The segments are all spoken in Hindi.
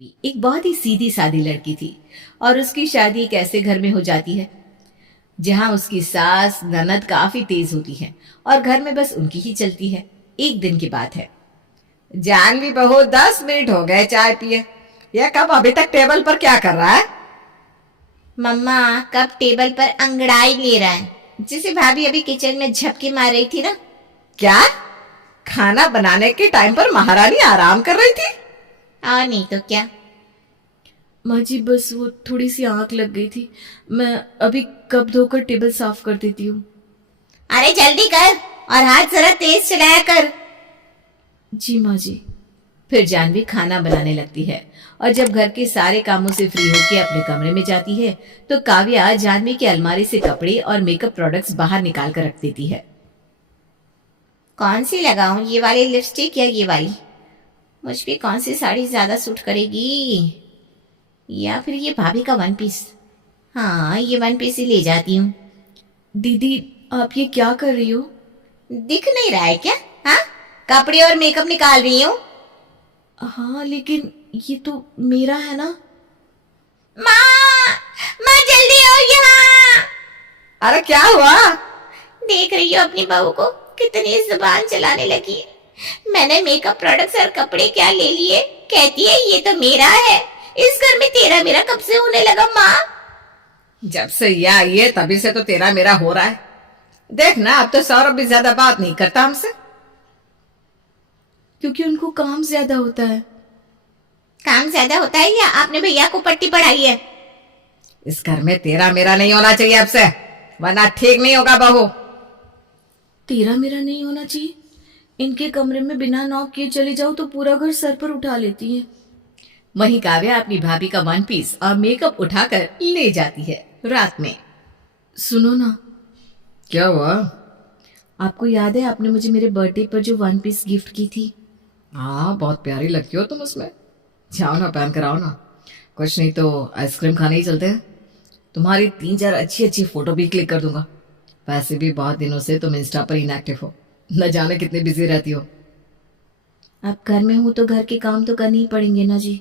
एक बहुत ही सीधी सादी लड़की थी और उसकी शादी एक ऐसे घर में हो जाती है जहां उसकी सास ननद काफी तेज होती है और घर में बस उनकी ही चलती है। एक दिन की बात है। जानवी बहू 10 मिनट हो गए चाय पिए। यह कब अभी तक टेबल पर क्या कर रहा है? मम्मा कब टेबल पर अंगड़ाई ले रहा है, जिसे भाभी अभी किचन में झपकी मार रही थी ना। क्या? खाना बनाने के टाइम पर महारानी आराम कर रही थी? और नहीं तो क्या। माँ जी बस वो थोड़ी सी आंख लग गई थी। मैं अभी कप धोकर टेबल साफ कर देती हूँ। अरे जल्दी कर और हाथ जरा तेज चलाया कर। जी माँ जी। फिर जानवी खाना बनाने लगती है और जब घर के सारे कामों से फ्री होकर अपने कमरे में जाती है तो काव्या जानवी की अलमारी से कपड़े और मेकअप प्रोडक्ट्स बाहर निकाल कर रख देती है। कौन सी लगाऊं, ये वाली लिपस्टिक या ये वाली? मुझ पे कौन सी साड़ी ज्यादा सूट करेगी, या फिर ये भाभी का वन पीस? हाँ, ये वन पीस ही ले जाती हूँ। दीदी आप ये क्या कर रही हो? दिख नहीं रहा है क्या? हाँ, कपड़े और मेकअप निकाल रही हूँ। हाँ लेकिन ये तो मेरा है ना। माँ, माँ जल्दी आओ यहाँ। अरे क्या हुआ? देख रही हो अपनी बहू को कितनी जुबान चलाने लगी है। मैंने मेकअप प्रोडक्ट्स और कपड़े क्या ले लिए, कहती है ये तो मेरा है। इस घर में तेरा मेरा कब से होने लगा माँ? जब से यह आई है तभी से तो तेरा मेरा हो रहा है। देख ना, अब तो सौरभ भी ज्यादा बात नहीं करता हमसे। क्योंकि उनको काम ज्यादा होता है। काम ज्यादा होता है या आपने भैया को पट्टी पढ़ाई है? इस घर में तेरा मेरा नहीं होना चाहिए अब से, वरना ठीक नहीं होगा बहू। तेरा मेरा नहीं होना चाहिए? इनके कमरे में बिना नॉक किए चले जाओ तो पूरा घर सर पर उठा लेती है। वहीं काव्या अपनी भाभी का वन पीस और मेकअप उठाकर ले जाती है रात में। सुनो ना। क्या हुआ? आपको याद है आपने मुझे मेरे बर्थडे पर जो वन पीस गिफ्ट की थी? हाँ, बहुत प्यारी लगती हो तुम उसमें। जाओ ना, पहन कर आओ ना। कुछ नहीं तो आइसक्रीम खाने ही चलते हैं। तुम्हारी 3-4 अच्छी अच्छी फोटो भी क्लिक कर दूंगा। वैसे भी बहुत दिनों से तुम इंस्टा पर इनएक्टिव हो, न जाने कितनी बिजी रहती हो। आप घर में हूं तो घर के काम तो करने ही पड़ेंगे ना जी।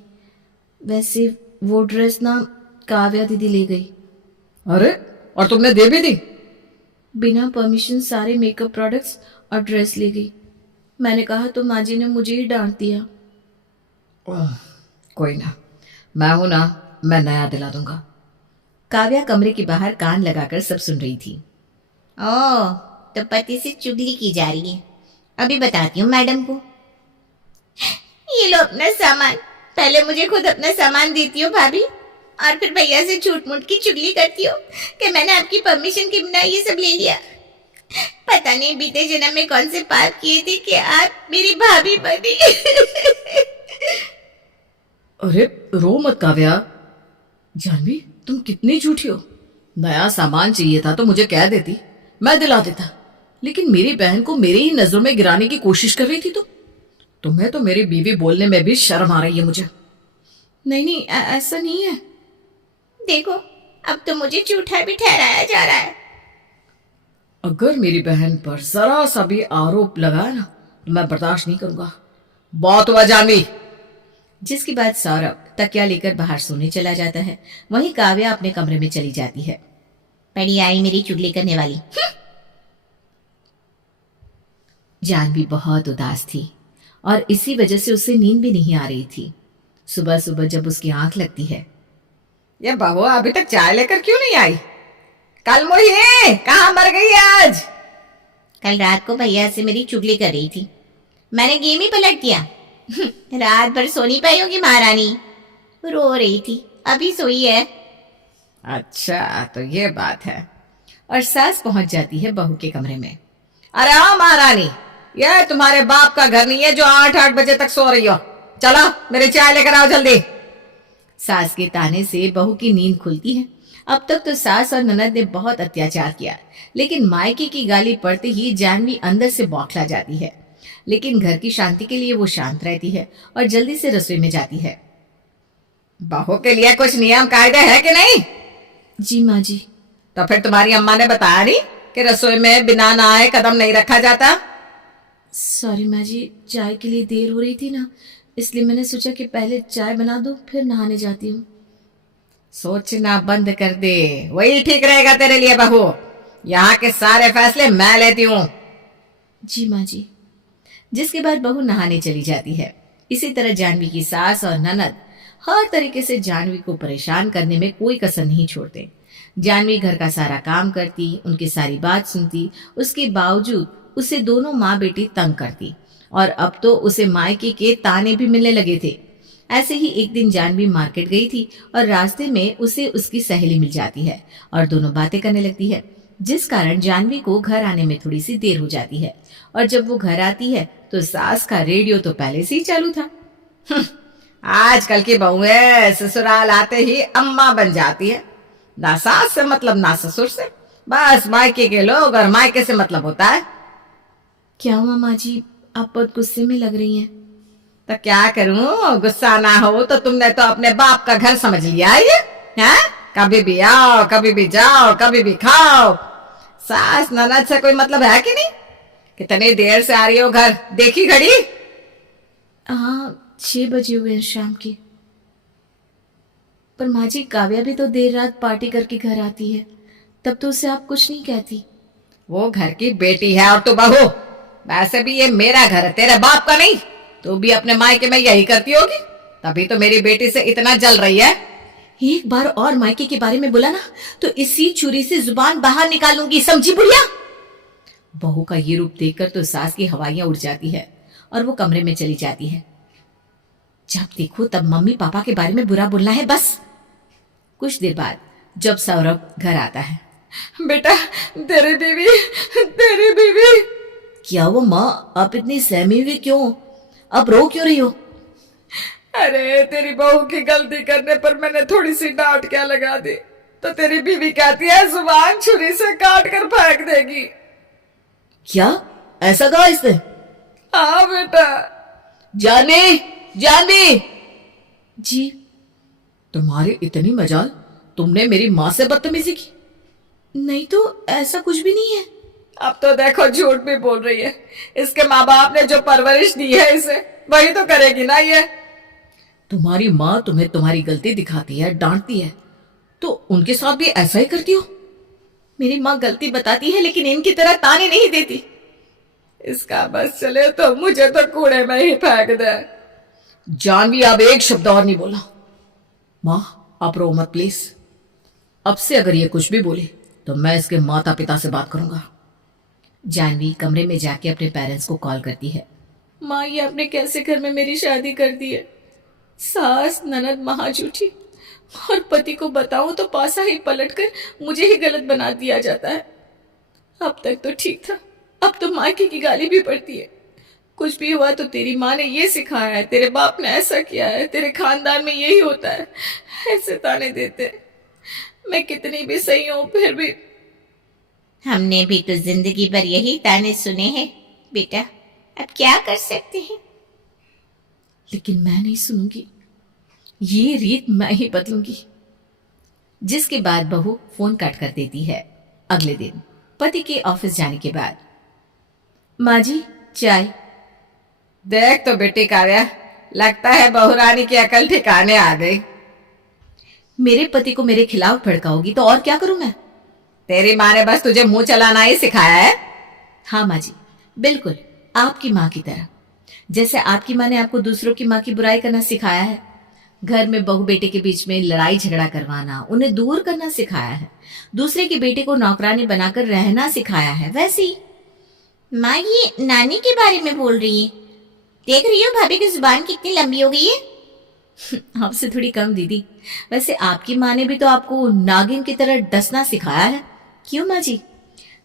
वैसे वो ड्रेस ना काव्या दीदी ले गई। अरे, और तुमने दे भी दी? बिना परमिशन सारे मेकअप प्रोडक्ट्स और ड्रेस ले गई। मैंने कहा तो माँ जी ने मुझे ही डांट दिया। कोई ना, मैं हूं ना, मैं नया दिला दूंगा। काव्या कमरे के बाहर कान लगाकर सब सुन रही थी। ओह, तो पति से चुगली की जा रही है। अभी बताती हूँ मैडम को। ये लो अपना सामान। पहले मुझे खुद अपना सामान देती हो भाभी, और फिर भैया से झूठ मूठ की चुगली करती हो कि मैंने आपकी परमिशन के बिना ये सब ले लिया। पता नहीं बीते जन्म में कौन से पाप किए थे कि आप मेरी भाभी बनी। अरे रो मत काव्या। जानवी, तुम कितनी झूठी हो। नया सामान चाहिए था तो मुझे कह देती, मैं दिला देता। लेकिन मेरी बहन को मेरी ही नजरों में गिराने की कोशिश कर रही थी। तो तुम्हें तो मेरी बीवी बोलने में भी शर्म आ रही है मुझे। नहीं ऐसा नहीं है। देखो, अब तो मुझे झूठा भी ठहराया जा रहा है। अगर मेरी बहन पर जरा सा भी आरोप लगाया ना तो मैं बर्दाश्त नहीं करूंगा। बहुत हुआ जानवी। जिसके बाद सौरभ तकिया लेकर बाहर सोने चला जाता है। वहीं काव्या अपने कमरे में चली जाती है। पड़ी आई मेरी चुगली करने वाली। जानवी बहुत उदास थी और इसी वजह से उसे नींद भी नहीं आ रही थी। सुबह सुबह जब उसकी आंख लगती है। ये बहू अभी तक चाय लेकर क्यों नहीं आई? कल मुझे कहाँ मर गई आज? कल रात को भैया से मेरी चुगली कर रही थी, मैंने गेम ही पलट दिया। रात भर सो नहीं पाई होगी महारानी, रो रही थी, अभी सोई है। अच्छा, तो ये बात है। और सास पहुंच जाती है बहू के कमरे में। अरे आओ महारानी, यह तुम्हारे बाप का घर नहीं है जो 8-8 बजे तक सो रही हो। चलो मेरी चाय लेकर आओ जल्दी। सास के ताने से बहू की नींद खुलती है। अब तक तो सास और ननद ने बहुत अत्याचार किया, लेकिन मायके की गाली पड़ते ही जानवी अंदर से बौखला जाती है। लेकिन घर की शांति के लिए वो शांत रहती है और जल्दी से रसोई में जाती है। बहू के लिए कुछ नियम कायदे है कि नहीं? जी माँ जी। तो फिर तुम्हारी अम्मा ने बताया नहीं कि रसोई में बिना नहाए कदम नहीं रखा जाता? सॉरी माँ जी, चाय के लिए देर हो रही थी ना, इसलिए मैंने सोचा कि पहले चाय बना दो, फिर नहाने जाती हूँ। सोचना बंद कर दे, वही ठीक रहेगा तेरे लिए बहू। यहाँ के सारे फैसले मैं लेती हूँ। जी माँ जी। जिसके बाद बहू नहाने चली जाती है। इसी तरह जानवी की सास और ननद हर तरीके से जानवी को परेशान करने में कोई कसर नहीं छोड़ते। जानवी घर का सारा काम करती, उनकी सारी बात सुनती, उसके बावजूद उसे दोनों माँ बेटी तंग करती और अब तो उसे मायके के ताने भी मिलने लगे थे। ऐसे ही एक दिन जानवी मार्केट गई थी और रास्ते में उसे उसकी सहेली मिल जाती है और दोनों बातें करने लगती है, जिस कारण जानवी को घर आने में थोड़ी सी देर हो जाती है। और जब वो घर आती है तो सास का रेडियो तो पहले से ही चालू था। आजकल की बहुएं ससुराल आते ही अम्मा बन जाती है। ना सास से मतलब ना ससुर से, बस मायके के लोग और मायके से मतलब होता है। क्या हुआ माँ जी, आप बहुत गुस्से में लग रही हैं। तो क्या करूं, गुस्सा ना हो तो तुमने तो अपने बाप का घर समझ लिया है ये, हैं? कभी भी आओ, कभी भी जाओ, कभी भी खाओ। सास ननद से कोई मतलब है कि नहीं? कितनी देर से आ रही हो घर, देखी घड़ी? हाँ, 6 बजे हुए हैं शाम के। पर माँ जी, काव्या भी तो देर रात पार्टी करके घर आती है, तब तो उसे आप कुछ नहीं कहती। वो घर की बेटी है और तू बहू। वैसे भी ये मेरा घर है, तेरे बाप का नहीं। तू भी अपने मायके में यही करती होगी, तभी तो मेरी बेटी से इतना जल रही है। एक बार और मायके के बारे में बोला ना तो इसी छुरी से जुबान बाहर निकालूंगी, समझी बुढ़िया। बहू का ये रूप देखकर तो सास की हवाइयां उड़ जाती है और वो कमरे में चली जाती है। जब देखो तब मम्मी पापा के बारे में बुरा बोलना है बस। कुछ देर बाद जब सौरभ घर आता है। बेटा, तेरी बीवी। क्या हुआ माँ, आप इतनी सहमी हुई क्यों? अब रो क्यों रही हो? अरे तेरी बहू की गलती करने पर मैंने थोड़ी सी डांट क्या लगा दी, तो तेरी बीवी कहती है जुबान छुरी से काट कर फेंक देगी। क्या ऐसा कहा इसने? हाँ बेटा। जानवी जी। तुम्हारी इतनी मजाल, तुमने मेरी माँ से बदतमीजी की? नहीं तो ऐसा कुछ भी नहीं है। अब तो देखो झूठ भी बोल रही है। इसके माँ बाप ने जो परवरिश दी है इसे, वही तो करेगी ना ये। तुम्हारी माँ तुम्हें तुम्हारी गलती दिखाती है, डांटती है, तो उनके साथ भी ऐसा ही करती हो? मेरी माँ गलती बताती है लेकिन इनकी तरह ताने नहीं देती। इसका बस चले तो मुझे तो कूड़े में ही फेंक दे। जानवी, अब एक शब्द और नहीं बोला। माँ आप रो मत प्लीज। अब से अगर ये कुछ भी बोले तो मैं इसके माता पिता से बात करूंगा। जानवी कमरे में जाके अपने पेरेंट्स को कॉल करती है। माँ, ये आपने कैसे घर में मेरी शादी कर दी है? सास ननद महा झूठी, और पति को बताऊं तो पासा ही पलटकर मुझे ही गलत बना दिया जाता है। अब तक तो ठीक था, अब तो मायके की गाली भी पड़ती है। कुछ भी हुआ तो तेरी माँ ने ये सिखाया है, तेरे बाप ने ऐसा किया है, तेरे खानदान में यही होता है, ऐसे ताने देते। मैं कितनी भी सही हूं फिर भी। हमने भी तो जिंदगी भर यही ताने सुने हैं बेटा, अब क्या कर सकते हैं। लेकिन मैं नहीं सुनूंगी, ये रीत मैं ही बदलूंगी। जिसके बाद बहू फोन काट कर देती है। अगले दिन पति के ऑफिस जाने के बाद, माँ जी चाय। देख तो बेटी काव्या, लगता है बहुरानी की अकल ठिकाने आ गई। मेरे पति को मेरे खिलाफ भड़काओगी तो और क्या करूं मैं? तेरी माँ ने बस तुझे मुंह चलाना ही सिखाया है। हाँ माँ जी, बिल्कुल आपकी माँ की तरह। जैसे आपकी माँ ने आपको दूसरों की माँ की बुराई करना सिखाया है, घर में बहू बेटे के बीच में लड़ाई झगड़ा करवाना, उन्हें दूर करना सिखाया है, दूसरे के बेटे को नौकरानी बनाकर रहना सिखाया है, वैसे ही। माँ, ये नानी के बारे में बोल रही है। देख रही हो भाभी की जुबान कितनी लंबी हो गई है। आपसे थोड़ी कम दीदी। वैसे आपकी माँ ने भी तो आपको नागिन की तरह डसना सिखाया है, क्यों माँ जी?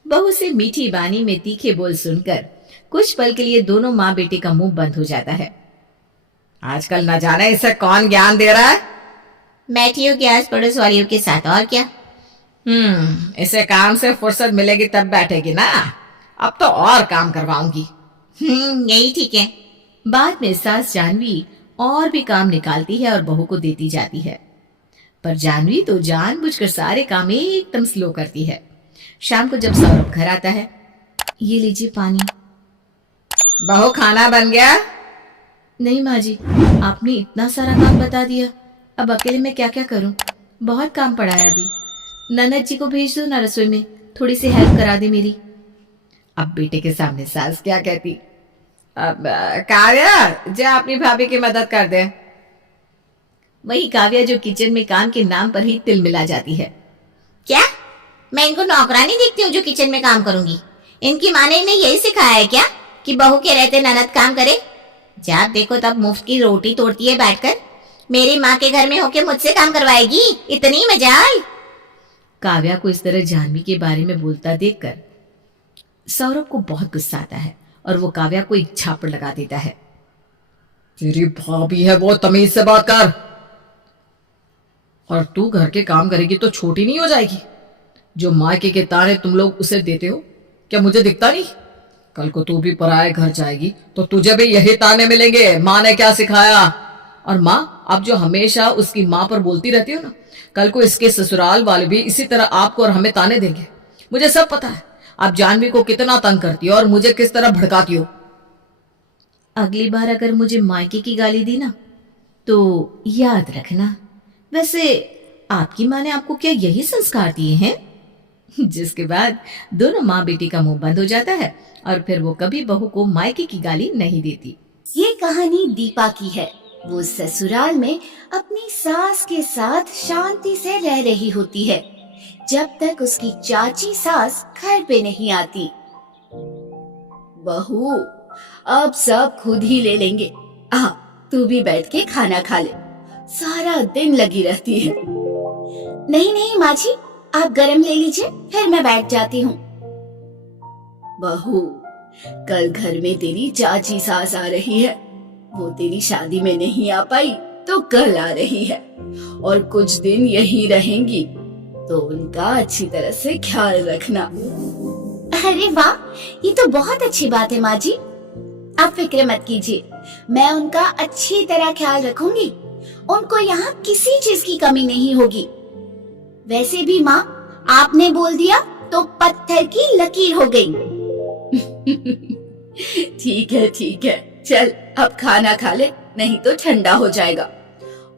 बहू से मीठी बानी में तीखे बोल सुनकर कुछ पल के लिए दोनों माँ बेटे का मुंह बंद हो जाता है। आजकल न जाने इसे कौन ज्ञान दे रहा है। बैठी हो आस पड़ोस वालियों के साथ, और क्या। इसे काम से फुर्सत मिलेगी तब बैठेगी ना। अब तो और काम करवाऊंगी। यही ठीक है। बाद में सास जानवी और भी काम निकालती है और बहू को देती जाती है, पर जानवी तो जानबूझकर सारे काम एकदम स्लो करती है। शाम को जब सौरभ घर आता है, ये लीजिए पानी। बहू खाना बन गया? नहीं माँ जी। आपने इतना सारा काम बता दिया, अब अकेले मैं क्या क्या करूं? बहुत काम पड़ा है अभी। ननद जी को भेज दो ना रसोई में, थोड़ी सी हेल्प करा दे मेरी। अब बेटे के सामने सास क्या कहती? अब काव्या, जा अपनी भाभी की मदद कर दे। वही काव्या जो किचन में काम के नाम पर ही तिल मिला जाती है। क्या मैं इनको नौकरानी देखती हूँ जो किचन में काम करूंगी? इनकी माँ ने इन्हें यही सिखाया है क्या कि बहू के रहते ननद काम करे? जब देखो तब मुफ्त की रोटी तोड़ती है बैठकर। मेरी माँ के घर में होके मुझसे काम करवाएगी? इतनी मजाल। काव्या को इस तरह जाह्नवी के बारे में बोलता देखकर सौरभ को बहुत गुस्सा आता है और वो काव्या को एक झापड़ लगा देता है। तेरी भाभी है वो, तमीज से बात कर। और तू घर के काम करेगी तो छोटी नहीं हो जाएगी? जो मायके के ताने तुम लोग उसे देते हो, क्या मुझे दिखता नहीं? कल को तू भी पराए घर जाएगी तो तुझे भी यही ताने मिलेंगे, माँ ने क्या सिखाया। और माँ, आप जो हमेशा उसकी माँ पर बोलती रहती हो ना, कल को इसके ससुराल वाले भी इसी तरह आपको और हमें ताने देंगे। मुझे सब पता है आप जाह्नवी को कितना तंग करती हो और मुझे किस तरह भड़काती हो। अगली बार अगर मुझे मायके की गाली दी ना तो याद रखना। वैसे आपकी माँ ने आपको क्या यही संस्कार दिए हैं? जिसके बाद दोनों माँ बेटी का मुंह बंद हो जाता है और फिर वो कभी बहू को मायके की गाली नहीं देती। ये कहानी दीपा की है। वो ससुराल में अपनी सास के साथ शांति से रह रही होती है जब तक उसकी चाची सास घर पे नहीं आती। बहू, अब सब खुद ही ले लेंगे। आ, तू भी बैठ के खाना खा ले। सारा दिन लगी रहती है। नहीं नहीं माँ जी, आप गरम ले लीजिए, फिर मैं बैठ जाती हूँ। बहू, कल घर में तेरी चाची सास आ रही है। वो तेरी शादी में नहीं आ पाई तो कल आ रही है और कुछ दिन यहीं रहेंगी, तो उनका अच्छी तरह से ख्याल रखना। अरे वाह, ये तो बहुत अच्छी बात है माँ जी। आप फिक्र मत कीजिए, मैं उनका अच्छी तरह ख्याल रखूंगी। उनको यहाँ किसी चीज की कमी नहीं होगी। वैसे भी माँ, आपने बोल दिया तो पत्थर की लकीर हो गई। ठीक है, चल अब खाना खा ले, नहीं तो ठंडा हो जाएगा।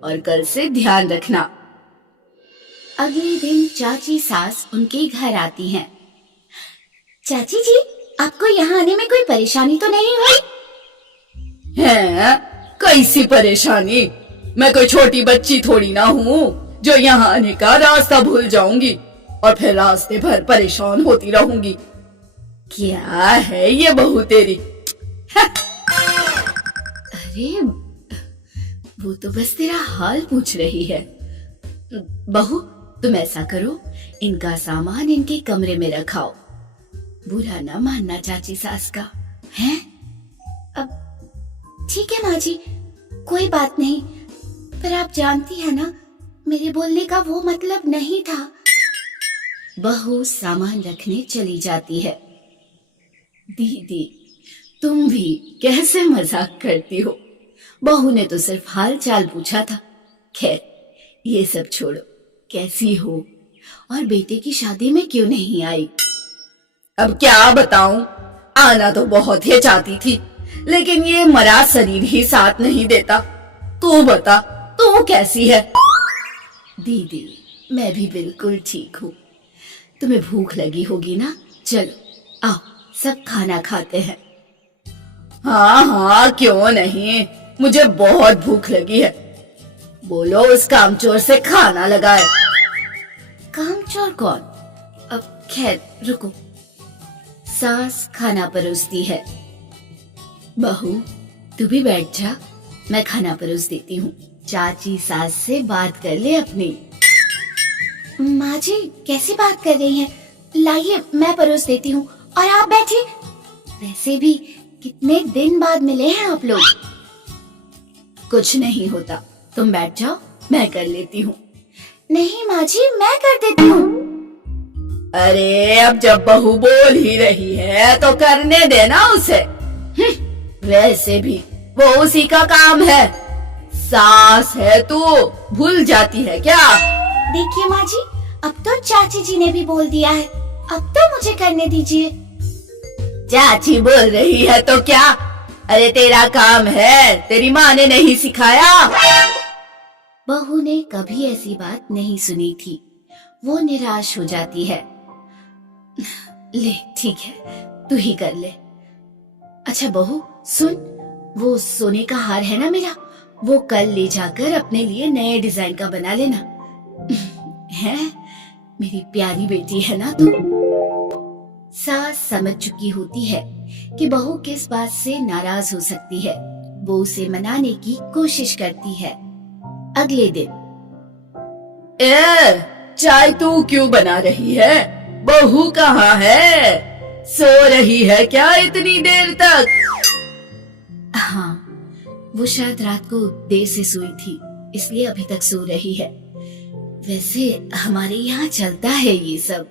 और कल से ध्यान रखना। अगले दिन चाची सास उनके घर आती हैं। चाची जी, आपको यहाँ आने में कोई परेशानी तो नहीं हुई? है? कैसी परेशानी? मैं कोई छोटी बच्ची थोड़ी ना हूँ जो यहाँ आने का रास्ता भूल जाऊंगी और फिर रास्ते भर परेशान होती रहूंगी। क्या है ये बहू तेरी? अरे, वो तो बस तेरा हाल पूछ रही है। बहू, तुम ऐसा करो, इनका सामान इनके कमरे में रखाओ। बुरा ना मानना चाची सास का, है? अब ठीक है माँ जी, कोई बात नहीं। पर आप जानती है ना, मेरे बोलने का वो मतलब नहीं था। बहू सामान रखने चली जाती है। दीदी, तुम भी कैसे मजाक करती हो? बहू ने तो सिर्फ हाल चाल पूछा था। खैर, ये सब छोड़ो, कैसी हो और बेटे की शादी में क्यों नहीं आई? अब क्या बताऊं, आना तो बहुत ही चाहती थी, लेकिन ये मरा शरीर ही साथ नहीं देता। तू बता, तू कैसी है? दीदी, मैं भी बिल्कुल ठीक हूँ। तुम्हें भूख लगी होगी ना? चलो आओ, सब खाना खाते हैं। हाँ, क्यों नहीं, मुझे बहुत भूख लगी है। बोलो उस कामचोर से खाना लगाए। कामचोर कौन? अब खैर रुको। सास खाना परोसती है। बहू, तू भी बैठ जा, मैं खाना परोस देती हूँ। चाची सास से बात कर ले अपनी। माँ जी, कैसी बात कर रही हैं? लाइए, मैं परोस देती हूँ और आप बैठिए। वैसे भी कितने दिन बाद मिले हैं आप लोग। कुछ नहीं होता, तुम बैठ जाओ, मैं कर लेती हूँ। नहीं माँ जी, मैं कर देती हूँ। अरे, अब जब बहू बोल ही रही है तो करने देना उसे। वैसे भी वो उसी का काम है। सास है तू, भूल जाती है क्या? देखिए माँ जी, अब तो चाची जी ने भी बोल दिया है, अब तो मुझे करने दीजिए। चाची बोल रही है तो क्या? अरे तेरा काम है, तेरी माँ ने नहीं सिखाया। बहू ने कभी ऐसी बात नहीं सुनी थी। वो निराश हो जाती है। ले ठीक है, तू ही कर ले। अच्छा बहू सुन, वो सोने का हार है ना मेरा, वो कल ले जाकर अपने लिए नए डिजाइन का बना लेना। है मेरी प्यारी बेटी है ना तू। सास समझ चुकी होती है कि बहू किस बात से नाराज हो सकती है। वो उसे मनाने की कोशिश करती है। अगले दिन चाय तू क्यों बना रही है? बहू कहाँ है? सो रही है क्या इतनी देर तक? हाँ, वो शायद रात को देर से सोई थी, इसलिए अभी तक सो रही है। वैसे हमारे यहाँ चलता है ये सब।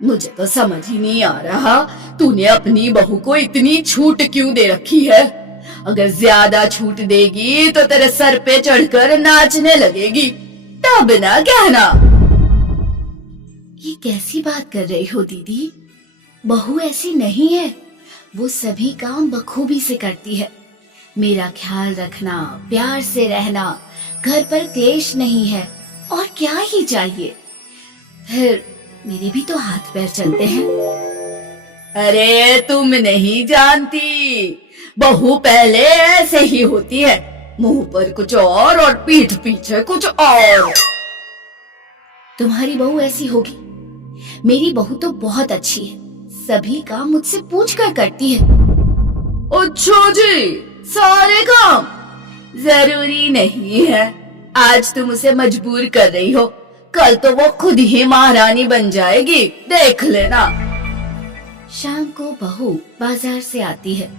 मुझे तो समझ ही नहीं आ रहा, तूने अपनी बहू को इतनी छूट क्यों दे रखी है? अगर ज्यादा छूट देगी तो तेरे सर पे चढ़कर नाचने लगेगी, तब ना कहना। ये कैसी बात कर रही हो दीदी? बहू ऐसी नहीं है, वो सभी काम बखूबी से करती है। मेरा ख्याल रखना, प्यार से रहना, घर पर क्लेश नहीं है, और क्या ही चाहिए। फिर मेरे भी तो हाथ पैर चलते हैं। अरे तुम नहीं जानती, बहू पहले ऐसे ही होती है, मुंह पर कुछ और पीठ पीछे कुछ और। तुम्हारी बहू ऐसी होगी, मेरी बहू तो बहुत अच्छी है, सभी काम मुझसे पूछ कर करती है। अच्छा जी, सारे काम? जरूरी नहीं है, आज तुम उसे मजबूर कर रही हो, कल तो वो खुद ही महारानी बन जाएगी, देख लेना। शाम को बहू बाजार से आती है।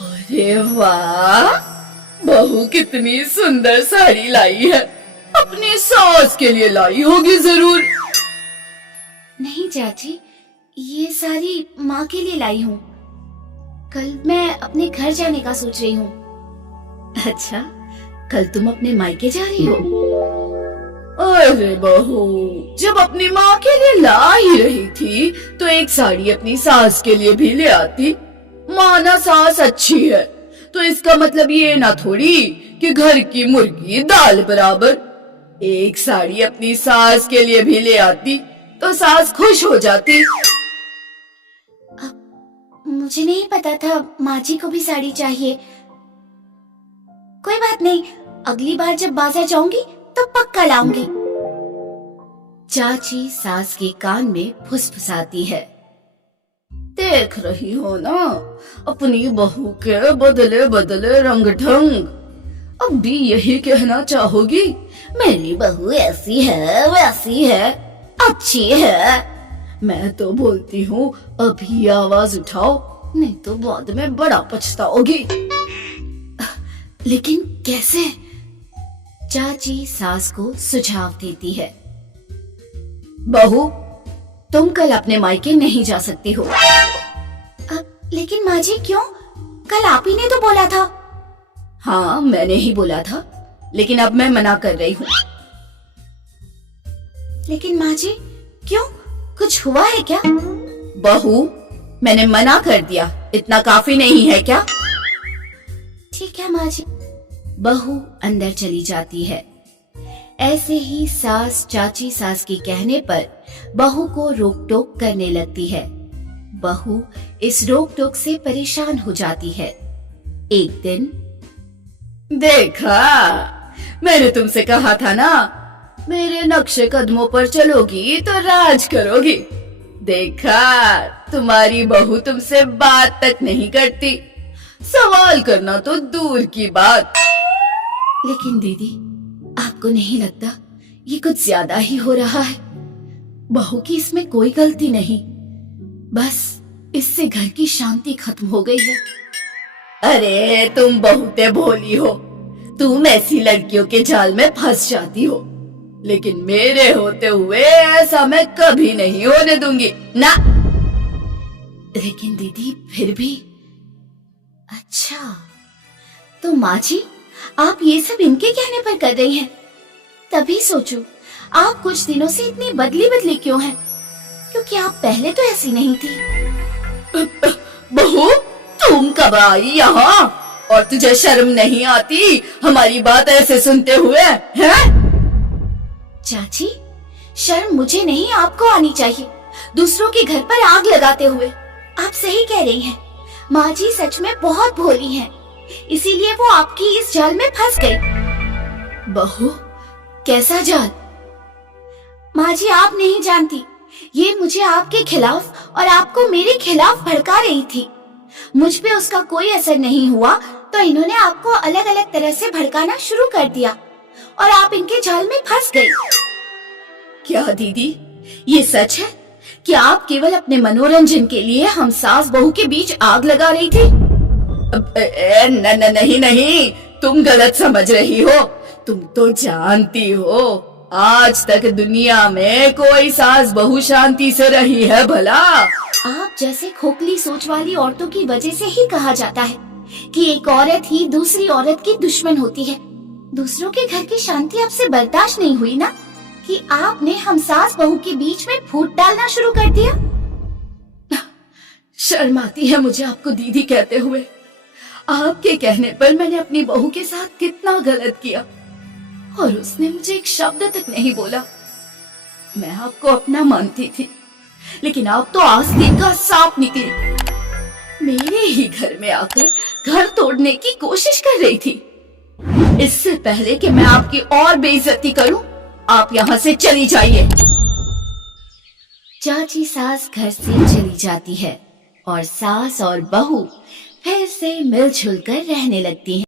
अरे वाह, बहू कितनी सुंदर साड़ी लाई है, अपनी सास के लिए लाई होगी जरूर। नहीं चाची, ये साड़ी माँ के लिए लाई हूँ, कल मैं अपने घर जाने का सोच रही हूँ। अच्छा, कल तुम अपने मायके जा रही हो? अरे बहू, जब अपनी माँ के लिए ला ही रही थी तो एक साड़ी अपनी सास के लिए भी ले आती। माना सास अच्छी है तो इसका मतलब ये ना थोड़ी कि घर की मुर्गी दाल बराबर। एक साड़ी अपनी सास के लिए भी ले आती तो सास खुश हो जाती। मुझे नहीं पता था माँ जी को भी साड़ी चाहिए। कोई बात नहीं, अगली बार जब बाजार जाऊंगी तो पक्का लाऊंगी। चाची सास के कान में फुसफुसाती है। देख रही हो ना, अपनी बहू के बदले बदले रंग ढंग। अब भी यही कहना चाहोगी, मेरी बहू ऐसी है वैसी है, अच्छी है। मैं तो बोलती हूँ अभी आवाज उठाओ, नहीं तो बाद में बड़ा पछताओगी। लेकिन कैसे? चाची सास को सुझाव देती है। बहू, तुम कल अपने मायके नहीं जा सकती हो। लेकिन माँ जी क्यों? कल आप ही ने तो बोला था। हाँ, मैंने ही बोला था, लेकिन अब मैं मना कर रही हूँ। लेकिन माँ जी क्यों? कुछ हुआ है क्या? बहू, मैंने मना कर दिया, इतना काफी नहीं है क्या? ठीक है माँ जी। बहू अंदर चली जाती है। ऐसे ही सास चाची सास के कहने पर बहू को रोक टोक करने लगती है। बहू इस रोक टोक से परेशान हो जाती है। एक दिन, देखा, मैंने तुमसे कहा था ना, मेरे नक्शे कदमों पर चलोगी तो राज करोगी। देखा, तुम्हारी बहू तुमसे बात तक नहीं करती, सवाल करना तो दूर की बात। लेकिन दीदी, आपको नहीं लगता ये कुछ ज्यादा ही हो रहा है? बहू की इसमें कोई गलती नहीं, बस इससे घर की शांति खत्म हो गई है। अरे तुम बहुते भोली हो, तुम ऐसी लड़कियों के जाल में फंस जाती हो, लेकिन मेरे होते हुए ऐसा मैं कभी नहीं होने दूंगी ना। लेकिन दीदी फिर भी। अच्छा, तो माँ जी आप ये सब इनके कहने पर कर रही हैं? तभी सोचो आप कुछ दिनों से इतनी बदली बदली क्यों हैं? क्योंकि आप पहले तो ऐसी नहीं थी। बहू, तू तुम कब आई यहाँ? और तुझे शर्म नहीं आती हमारी बात ऐसे सुनते हुए, हैं? चाची, शर्म मुझे नहीं आपको आनी चाहिए, दूसरों के घर पर आग लगाते हुए। आप सही कह रही हैं, माँ जी सच में बहुत भोली हैं, इसीलिए वो आपकी इस जाल में फंस गई। बहू, कैसा जाल? माँ जी आप नहीं जानती, ये मुझे आपके खिलाफ और आपको मेरे खिलाफ भड़का रही थी। मुझ पे उसका कोई असर नहीं हुआ तो इन्होंने आपको अलग अलग तरह से भड़काना शुरू कर दिया और आप इनके जाल में फंस गई। क्या दीदी, ये सच है कि आप केवल अपने मनोरंजन के लिए हम सास बहू के बीच आग लगा रही थी? नहीं नहीं, तुम गलत समझ रही हो। तुम तो जानती हो आज तक दुनिया में कोई सास बहू शांति से रही है भला? आप जैसे खोखली सोच वाली औरतों की वजह से ही कहा जाता है कि एक औरत ही दूसरी औरत की दुश्मन होती है। दूसरों के घर की शांति आपसे बर्दाश्त नहीं हुई ना, कि आपने हम सास बहू के बीच में फूट डालना शुरू कर दिया। शर्म आती है मुझे आपको दीदी कहते हुए। आपके कहने पर मैंने अपनी बहू के साथ कितना गलत किया और उसने मुझे एक शब्द तक नहीं बोला। मैं आपको अपना मानती थी, लेकिन आप तो आस्तीन का सांप निकले। मेरे ही घर में आकर घर तोड़ने की कोशिश कर रही थी। इससे पहले कि मैं आपकी और बेइज्जती करूं, आप यहाँ से चली जाइए। चाची सास घर से चली जाती है और सास और बहू फिर से मिलजुल कर रहने लगती हैं।